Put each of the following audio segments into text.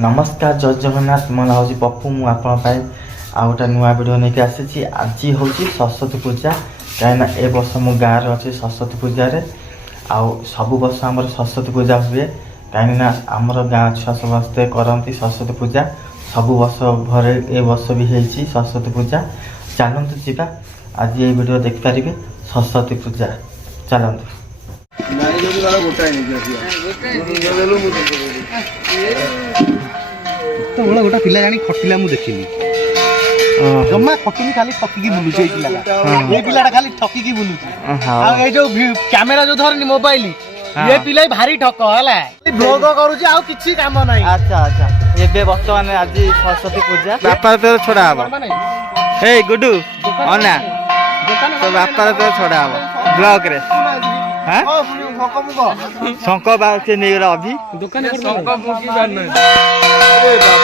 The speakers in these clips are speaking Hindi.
नमस्कार जय जगन्नाथ मोला हूँ पप्पू मु गोटे नुआ भिड नहीं आसी आज हूँ सरस्वती पूजा कहीं ए वर्ष मो गाँव में अच्छे सरस्वती पूजा आउ सब वर्ष आम सरस्वती पूजा हुए कहीं आमर गाँव छुआ समस्ते करती सरस्वती पूजा सब वर्ष भरे ए वर्ष भी होती सरस्वती पूजा चलतु जीवा आज ये वीडियो देखिपारे सरस्वती पूजा चलतु गोटा पिला जानी खटिला मु देखिनी जम्मा खटुनी खाली ठकिकी बुलुचे ये पिलाटा खाली ठकिकी बुलुचे आ ए जो कैमरा जो धरनी मोबाइल ये पिलाई भारी ठक हला ब्लॉग करूची आ किछि काम नाही। अच्छा अच्छा एबे वर्तमान आज सरस्वती पूजा व्यापार तो छोड़ा हबो हे गुडू अना तो व्यापार तो छोड़ा हबो ब्लॉग रे हां शंख बा के नै गला अभी दुकान शंख मुकी बार नै ए बाप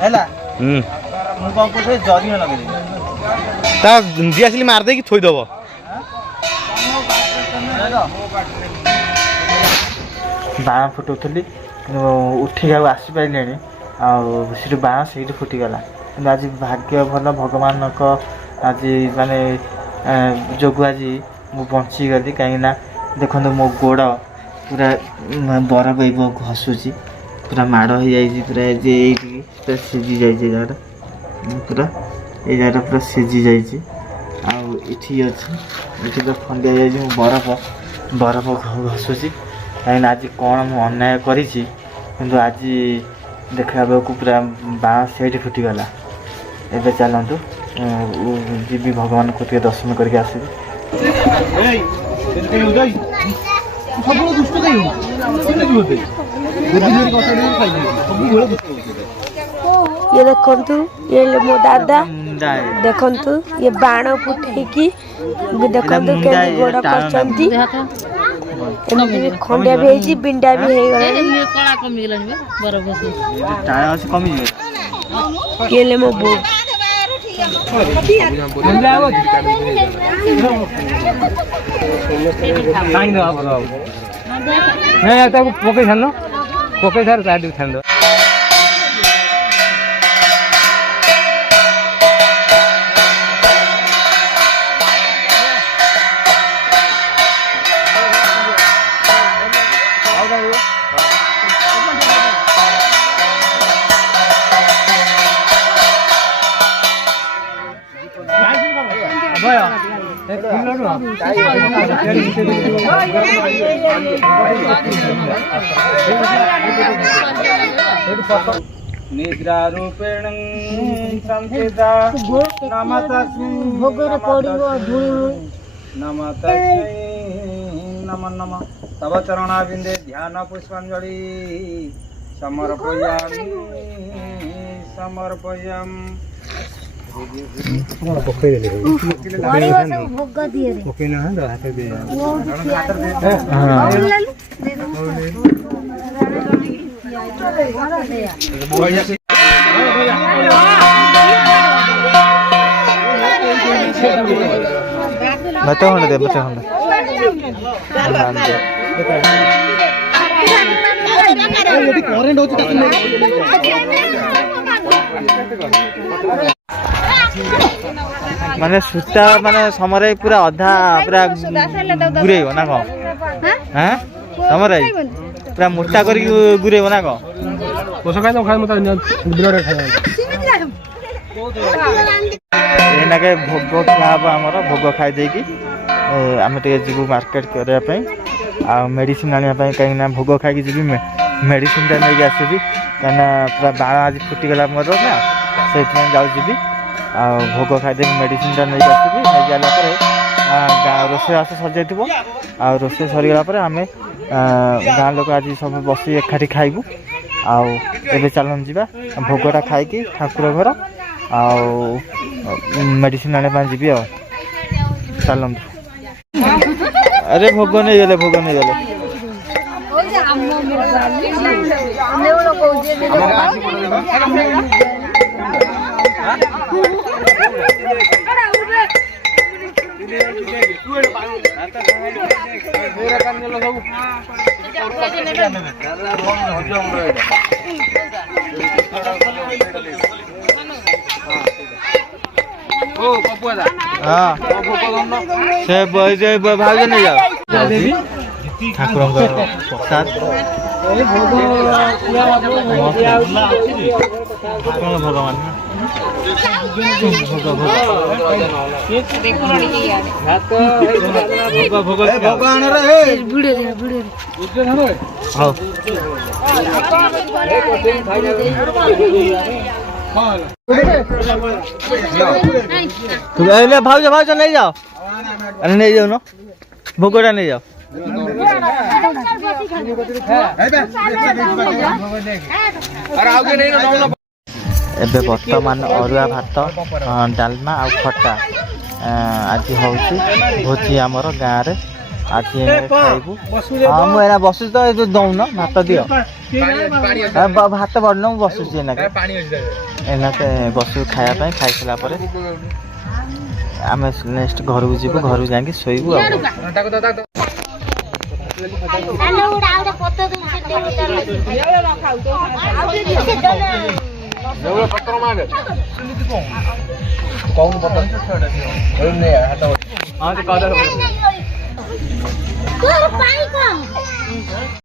हैला मु को को जरी न लगे ता दियासली मार दे कि थोई दबो बाण फुटुली उठी आसी पारे आठ बाण से फुटीगला कि आज भाग्य भल भगवान को आज माने जोगु आज मु बची गली कहीं देखो मो गोड़ पूरा बरफ ये घसुची पूरा माड़ हो जाए पूरा पूरा सीझी जाए पूरा ये जगह पूरा सीझी जाए आठी अच्छी तो खंडिया जाए बरफ बरफ घसुची कहीं आज कौन मु अन्याय करी आज देखा बेलू पूरा बाँ से फुटीगला एवं चलतु जी भगवान को दर्शन करके आसबि ये देखंतु ये मो दादा देखंतु ये बाण फुटे की देखंतु के गोड़ करचंती एमती खंडिया भी हेजी बिंडा भी हे गले ये काला कमी गेला बरफ से टाया से कमी जे ये ले मो बो नहीं ताको पके छानो पके छार साइड छान दो निद्रा रूपेण संकेता नम नम तव चरणाबिंदे ध्यान पुष्पांजलि समर्पयामि समर्पयामि मत खंड दे मत खंड माने सूता माने समरे पूरा अधा पूरा गुरे हो ना को हैं समरे पूरा मोटा करी गुरे हो ना को कोसो खाइ खाइ मत बिलरे खाइ एनाके भोग क्या हम आमर भोग खाई देकी आम टे जीव मार्केट करने आ मेडिसिन आने कहीं भोग खाई जी मेडिसिन नहीं आसबि कहीं पूरा बाण आज फुटीगला मोर ना से जाऊँगी आ भोग खाई मेडिसिन नहीं आसबि नहीं गला रोषेबास सजाई आ रोषे सरीगला आम गाँ लोक आज सब बस एकाठी खाइबू आबे चलन जा भोगटा खाई ठाकुर घर आ मेडिसिन आने जी चलत अरे भोग नहीं गले भोग नहीं गले हाँ से भाग नहीं जाओ ठाकुर प्रसाद भगवान भाज भाज नहीं जाओ अरे नहीं जाओ ना भोगटा नहीं जाओ एबे वर्तमान अरुआ भात डालमा आ खट्टा आज हूँ भोजी आमर गाँव में आज खाइबू हाँ मुझे बसु तो दौन भात दियो भात बढ़ना बसुची एनाके बसु खायापाई खाई सारा आम नेक्स्ट घर को जीवु घर जाकि शोबू कौन